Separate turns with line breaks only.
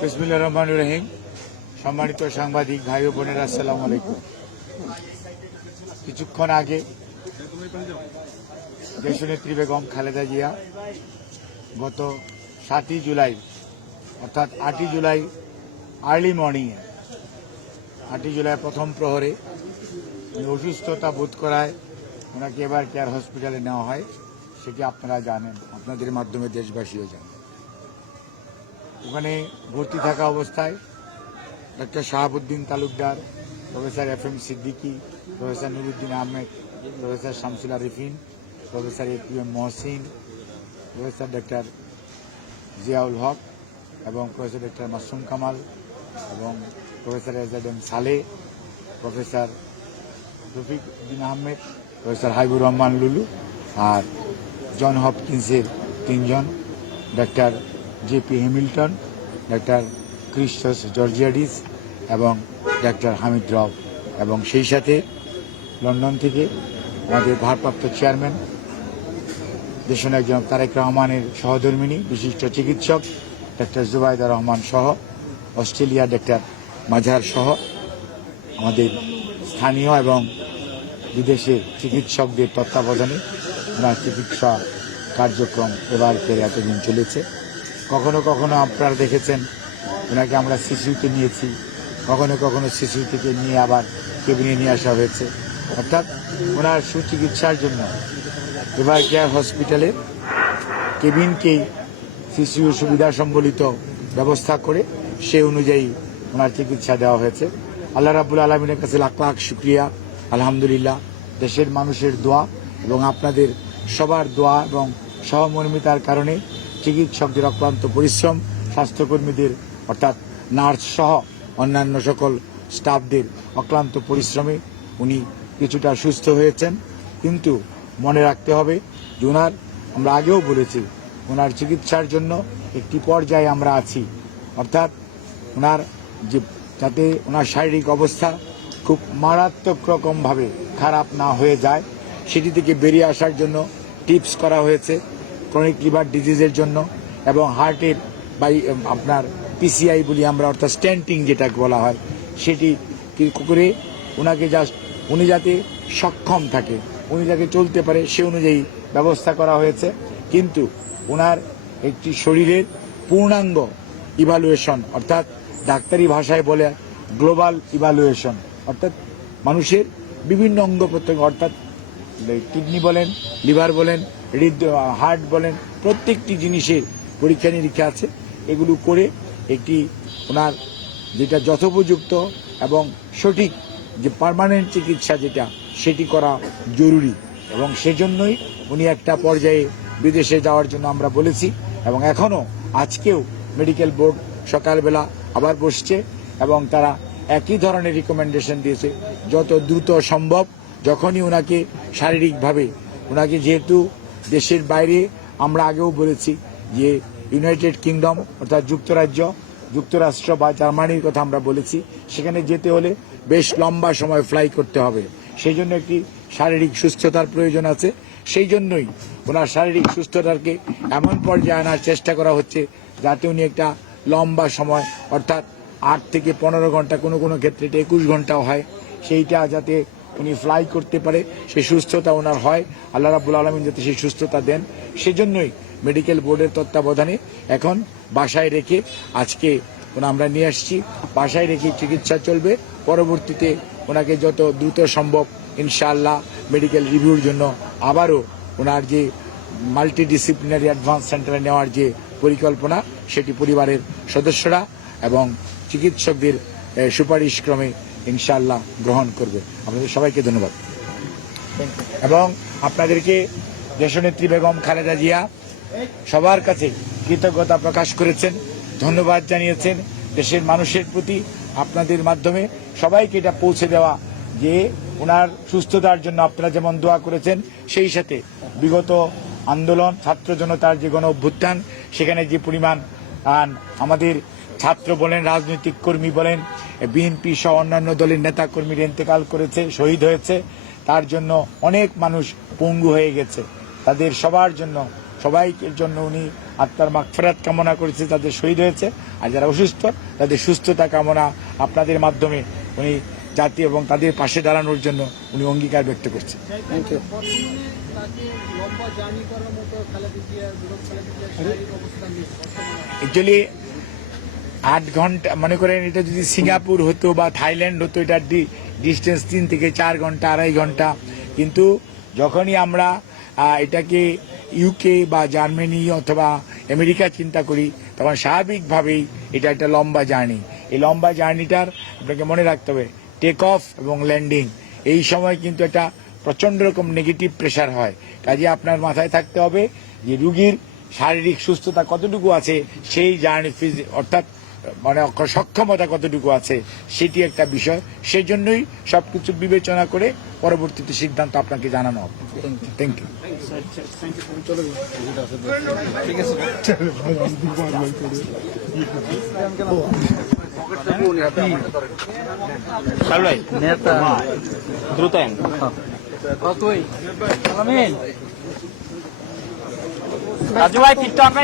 বিসমুল্লাহ রহমান রহিম। সম্মানিত সাংবাদিক, ভাই বোনেরা, আসসালামু আলাইকুম। কিছুক্ষণ আগে দেশনেত্রী বেগম খালেদা জিয়া গত সাতই জুলাই, অর্থাৎ আটই জুলাই আর্লি মর্নিংয়ে আটই জুলাই প্রথম প্রহরে অসুস্থতা বোধ করায় ওনাকে এবার কেয়ার হসপিটালে নেওয়া হয়। সেটি আপনারা জানেন, আপনাদের মাধ্যমে দেশবাসীও জানেন ওখানে ভর্তি থাকা অবস্থায় doctor Shahabuddin Talukdar, professor F M Siddiqui, professor Nuruddin Ahmed, professor Shamsul Arefin professor A P M Mohsin, professor doctor Ziaul Haque এবং প্রফেসর ডক্টর মাসুম কামাল এবং professor Ejad M Saleh, professor Rafiq Uddin Ahmed, professor Haibur Rahman Lulu আর John হপকিন্সের তিনজন doctor J P Hamilton doctor Christos Georgiadis এবং doctor Hamid রব এবং সেই সাথে London থেকে আমাদের ভারপ্রাপ্ত চেয়ারম্যান, দেশের একজন তারেক রহমানের সহধর্মিনী, বিশিষ্ট চিকিৎসক ডক্টর জুবাইদা রহমান সহ অস্ট্রেলিয়া ডক্টর মাঝার সহ আমাদের স্থানীয় এবং বিদেশের চিকিৎসকদের তত্ত্বাবধানে ওনার চিকিৎসা কার্যক্রম এবার ফের এতদিন চলেছে। কখনো কখনো আপনারা দেখেছেন, ওনাকে আমরা শিশুতে নিয়েছি, কখনো কখনো শিশু থেকে নিয়ে আবার কেবিনে নিয়ে আসা হয়েছে। অর্থাৎ ওনার সুচিকিৎসার জন্য এবার কেয়ার হসপিটালে কেবিনকেই শিশু সুবিধা সম্বলিত ব্যবস্থা করে সে অনুযায়ী ওনার চিকিৎসা দেওয়া হয়েছে। আল্লাহ রাবুল আলমিনের কাছে লাখ লাখ শুক্রিয়া। আলহামদুলিল্লাহ, দেশের মানুষের দোয়া এবং আপনাদের সবার দোয়া এবং সহমর্মিতার কারণে চিকিৎসকদের অক্লান্ত পরিশ্রম, স্বাস্থ্যকর্মীদের অর্থাৎ নার্স সহ অন্যান্য সকল স্টাফদের অক্লান্ত পরিশ্রমে উনি কিছুটা সুস্থ হয়েছেন। কিন্তু মনে রাখতে হবে যে ওনার, আমরা আগেও বলেছি, ওনার চিকিৎসার জন্য একটি পর্যায়ে আমরা আছি। অর্থাৎ ওনার যে যাতে ওনার শারীরিক অবস্থা খুব মারাত্মক রকমভাবে খারাপ না হয়ে যায়। সেটি থেকে বেরিয়ে আসার জন্য টিপস করা হয়েছে ক্রনিক লিভার ডিজিজের জন্য এবং হার্টের বাই আপনার পিসিআই বলি আমরা, অর্থাৎ স্ট্যান্টিং যেটাকে বলা হয়, সেটি করে ওনাকে জাস্ট উনি যাতে সক্ষম থাকে, উনি যাতে চলতে পারে সে অনুযায়ী ব্যবস্থা করা হয়েছে। কিন্তু ওনার একটি শরীরের পূর্ণাঙ্গ ইভালুয়েশন অর্থাৎ ডাক্তারি ভাষায় বলে গ্লোবাল ইভালুয়েশন। অর্থাৎ মানুষের বিভিন্ন অঙ্গ প্রত্যঙ্গ, অর্থাৎ কিডনি বলেন, লিভার বলেন, হৃদ, হার্ট বলেন, প্রত্যেকটি জিনিসের পরীক্ষা নিরীক্ষা আছে। এগুলো করে একটি ওনার যেটা যথোপযুক্ত এবং সঠিক যে পার্মানেন্ট চিকিৎসা যেটা, সেটি করা জরুরি। এবং সেজন্যই উনি একটা পর্যায়ে বিদেশে যাওয়ার জন্য আমরা বলেছি। এবং এখনও আজকেও মেডিকেল বোর্ড সকালবেলা আবার বসছে এবং তারা একই ধরনের রিকমেন্ডেশন দিয়েছে, যত দ্রুত সম্ভব, যখনই ওনাকে শারীরিকভাবে, ওনাকে যেহেতু দেশের বাইরে, আমরা আগেও বলেছি যে ইউনাইটেড কিংডম অর্থাৎ যুক্তরাজ্য, যুক্তরাষ্ট্র বা জার্মানির কথা আমরা বলেছি, সেখানে যেতে হলে বেশ লম্বা সময় ফ্লাই করতে হবে। সেই জন্য একটি শারীরিক সুস্থতার প্রয়োজন আছে। সেই জন্যই ওনার শারীরিক সুস্থতাকে এমন পর্যায়ে আনার চেষ্টা করা হচ্ছে, যাতে উনি একটা লম্বা সময়, অর্থাৎ আট থেকে পনেরো ঘণ্টা কোনো কোনো ক্ষেত্রে এটা একুশ ঘন্টাও হয়। সেইটা যাতে উনি ফ্লাই করতে পারে, সে সুস্থতা ওনার হয়, আল্লাহ রাবুল আলমিন যাতে সেই সুস্থতা দেন। সেজন্যই মেডিকেল বোর্ডের তত্ত্বাবধানে এখন বাসায় রেখে আজকে আমরা নিয়ে আসছি। বাসায় রেখে চিকিৎসা চলবে। পরবর্তীতে ওনাকে যত দ্রুত সম্ভব ইনশাআল্লাহ মেডিকেল রিভিউর জন্য আবারও ওনার যে মাল্টি ডিসিপ্লিনারি অ্যাডভান্স সেন্টারে নেওয়ার যে পরিকল্পনা, সেটি পরিবারের সদস্যরা এবং চিকিৎসকদের সুপারিশ ক্রমে ইনশাআল্লাহ গ্রহণ করবে। আপনাদের সবাইকে ধন্যবাদ। এবং আপনাদেরকে দেশনেত্রী বেগম খালেদা জিয়া সবার কাছে কৃতজ্ঞতা প্রকাশ করেছেন, ধন্যবাদ জানিয়েছেন। দেশের মানুষের প্রতি আপনাদের মাধ্যমে সবাইকে এটা পৌঁছে দেওয়া, যে ওনার সুস্থতার জন্য আপনারা যেমন দোয়া করেছেন, সেই সাথে বিগত আন্দোলন, ছাত্র জনতার যে গণ অভ্যুত্থান সেখানে যে পরিমাণ আমাদের ছাত্র বলেন, রাজনৈতিক কর্মী বলেন, বিএনপি সহ অন্যান্য দলের নেতা কর্মীর ইন্তেকাল করেছে, শহীদ হয়েছে, তার জন্য অনেক মানুষ পঙ্গু হয়ে গেছে। তাদের সবার জন্য সবাইকের জন্য উনি আত্মার মাগফেরাত কামনা করেছে, তাদের শহীদ হয়েছে। আর যারা অসুস্থ, তাদের সুস্থতা কামনা আপনাদের মাধ্যমে উনি জাতি এবং তাদের পাশে দাঁড়ানোর জন্য উনি অঙ্গীকার ব্যক্ত করছেন। অ্যাকচুয়ালি আট ঘণ্টা মনে করেন এটা যদি সিঙ্গাপুর হতো বা থাইল্যান্ড হতো এটার ডিস্টেন্স তিন থেকে চার ঘণ্টা আড়াই ঘণ্টা। কিন্তু যখনই আমরা এটাকে ইউকে বা জার্মানি অথবা আমেরিকা চিন্তা করি তখন স্বাভাবিকভাবেই এটা একটা লম্বা জার্নি। এই লম্বা জার্নিটার আপনাকে মনে রাখতে হবে টেক অফ এবং ল্যান্ডিং এই সময় কিন্তু একটা প্রচণ্ড রকম নেগেটিভ প্রেশার হয় কাজে আপনার মাথায় থাকতে হবে যে রুগীর শারীরিক সুস্থতা কতটুকু আছে সেই জার্নি ফিজ অর্থাৎ মানে সক্ষমতা কতটুকু আছে সেটি একটা বিষয় সেই জন্যই সবকিছু বিবেচনা করে পরবর্তীতে সিদ্ধান্ত আপনাকে জানানো হবে থ্যাংক ইউ
ভাই
নেতা
দ্রুত রাজু ভাই ফিরতে হবে